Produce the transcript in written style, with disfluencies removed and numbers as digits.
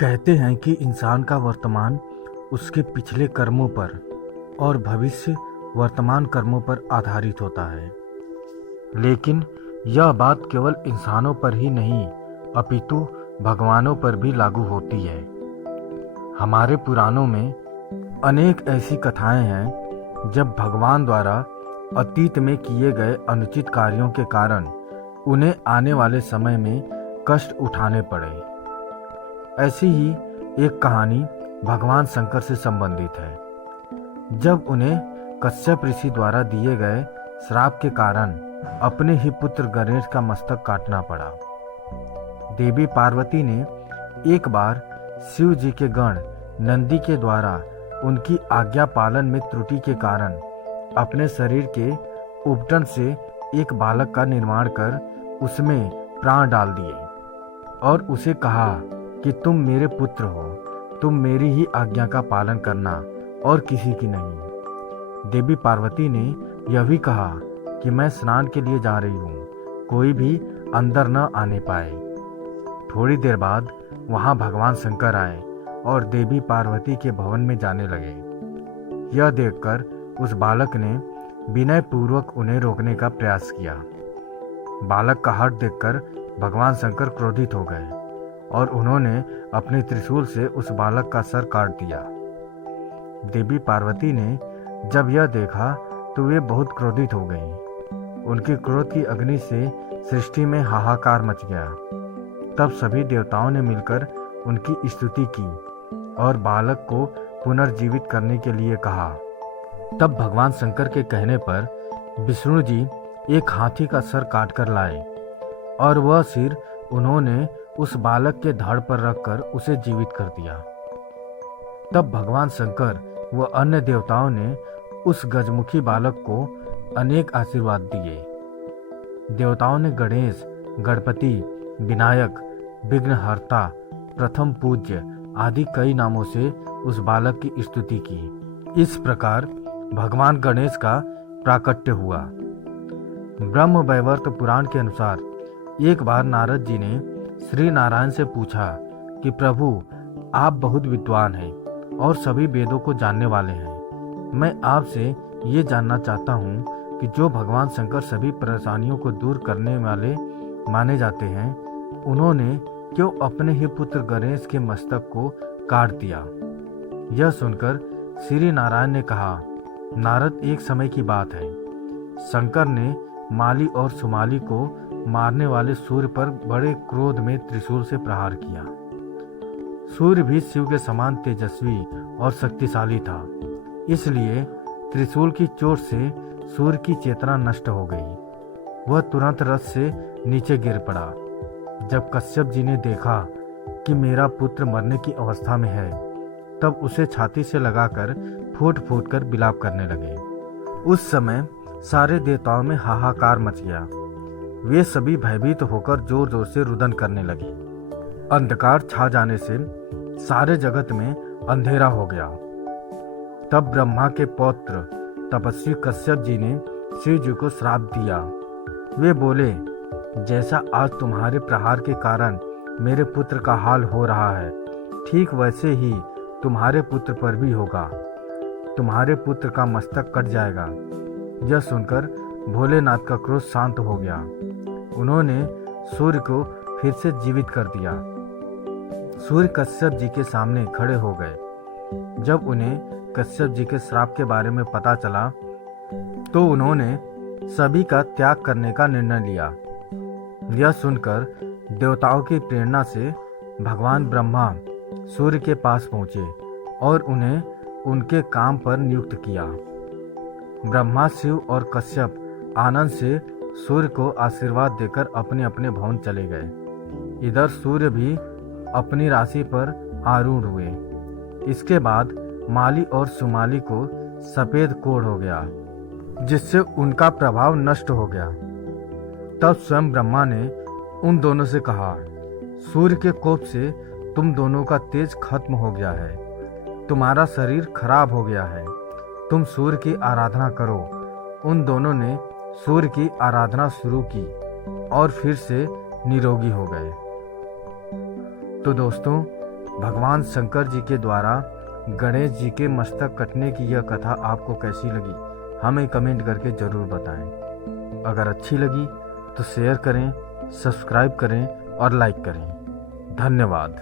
कहते हैं कि इंसान का वर्तमान उसके पिछले कर्मों पर और भविष्य वर्तमान कर्मों पर आधारित होता है। लेकिन यह बात केवल इंसानों पर ही नहीं अपितु भगवानों पर भी लागू होती है। हमारे पुराणों में अनेक ऐसी कथाएं हैं जब भगवान द्वारा अतीत में किए गए अनुचित कार्यों के कारण उन्हें आने वाले समय में कष्ट उठाने पड़े। ऐसी ही एक कहानी भगवान शंकर से संबंधित है। जब उन्हें कश्यप ऋषि द्वारा दिए गए श्राप के कारण अपने ही पुत्र गणेश का मस्तक काटना पड़ा। देवी पार्वती ने एक बार शिव जी के गण नंदी के द्वारा उनकी आज्ञा पालन में त्रुटि के कारण अपने शरीर के उपटन से एक बालक का निर्माण कर उसमें प्राण डाल दिए और उसे कहा कि तुम मेरे पुत्र हो, तुम मेरी ही आज्ञा का पालन करना और किसी की नहीं। देवी पार्वती ने यह भी कहा कि मैं स्नान के लिए जा रही हूँ, कोई भी अंदर न आने पाए। थोड़ी देर बाद वहाँ भगवान शंकर आए और देवी पार्वती के भवन में जाने लगे। यह देखकर उस बालक ने विनय पूर्वक उन्हें रोकने का प्रयास किया। बालक का हठ देखकर भगवान शंकर क्रोधित हो गए और उन्होंने अपने त्रिशूल से उस बालक का सर काट दिया। देवी पार्वती ने जब यह देखा तो वे बहुत क्रोधित हो गईं। उनके क्रोध की अग्नि से सृष्टि में हाहाकार मच गया। तब सभी देवताओं ने मिलकर उनकी स्तुति की और बालक को पुनर्जीवित करने के लिए कहा। तब भगवान शंकर के कहने पर विष्णु जी एक हाथी का सर काट कर लाए और वह सिर उन्होंने उस बालक के धड़ पर रखकर उसे जीवित कर दिया। तब भगवान शंकर व अन्य देवताओं ने उस गजमुखी बालक को अनेक आशीर्वाद दिए। देवताओं ने गणेश, गणपति, विनायक, विघ्नहर्ता, प्रथम पूज्य आदि कई नामों से उस बालक की स्तुति की। इस प्रकार भगवान गणेश का प्राकट्य हुआ। ब्रह्म वैवर्त पुराण के अनुसार एक बार नारद जी ने श्री नारायण से पूछा कि प्रभु, आप बहुत विद्वान हैं और सभी वेदों को जानने वाले हैं। मैं आपसे ये जानना चाहता हूँ कि जो भगवान शंकर सभी परेशानियों को दूर करने वाले माने जाते हैं, उन्होंने क्यों अपने ही पुत्र गणेश के मस्तक को काट दिया। यह सुनकर श्री नारायण ने कहा, नारद, एक समय की बात है। शंकर ने माली और सुमाली को मारने वाले सूर्य पर बड़े क्रोध में त्रिशूल से प्रहार किया। सूर्य भी शिव के समान तेजस्वी और शक्तिशाली था, इसलिए त्रिशूल की चोट से सूर्य की चेतना नष्ट हो गई। वह तुरंत रथ से नीचे गिर पड़ा। जब कश्यप जी ने देखा कि मेरा पुत्र मरने की अवस्था में है, तब उसे छाती से लगाकर फूट फूट कर विलाप करने लगे। उस समय सारे देवताओं में हाहाकार मच गया। वे सभी भयभीत होकर जोर जोर से रुदन करने लगे। अंधकार छा जाने से सारे जगत में अंधेरा हो गया। तब ब्रह्मा के पौत्र तपस्वी कश्यप जी ने शिव जी को श्राप दिया। वे बोले, जैसा आज तुम्हारे प्रहार के कारण मेरे पुत्र का हाल हो रहा है, ठीक वैसे ही तुम्हारे पुत्र पर भी होगा। तुम्हारे पुत्र का मस्तक कट जाएगा। यह सुनकर भोलेनाथ का क्रोध शांत हो गया। उन्होंने सूर्य को फिर से जीवित कर दिया। सूर्य कश्यप जी के सामने खड़े हो गए। जब उन्हें कश्यप जी के श्राप के बारे में पता चला तो उन्होंने सभी का त्याग करने का निर्णय लिया। यह सुनकर देवताओं की प्रेरणा से भगवान ब्रह्मा सूर्य के पास पहुँचे और उन्हें उनके काम पर नियुक्त किया। ब्रह्मा, शिव और कश्यप आनंद से सूर्य को आशीर्वाद देकर अपने अपने भवन चले गए। इधर सूर्य भी अपनी राशि पर आरूढ़ हुए। इसके बाद माली और सुमाली को सफेद कोढ़ हो गया, जिससे उनका प्रभाव नष्ट हो गया। तब स्वयं ब्रह्मा ने उन दोनों से कहा, सूर्य के कोप से तुम दोनों का तेज खत्म हो गया है, तुम्हारा शरीर खराब हो गया है, तुम सूर्य की आराधना करो। उन दोनों ने सूर्य की आराधना शुरू की और फिर से निरोगी हो गए। तो दोस्तों, भगवान शंकर जी के द्वारा गणेश जी के मस्तक कटने की यह कथा आपको कैसी लगी, हमें कमेंट करके ज़रूर बताएं। अगर अच्छी लगी तो शेयर करें, सब्सक्राइब करें और लाइक करें। धन्यवाद।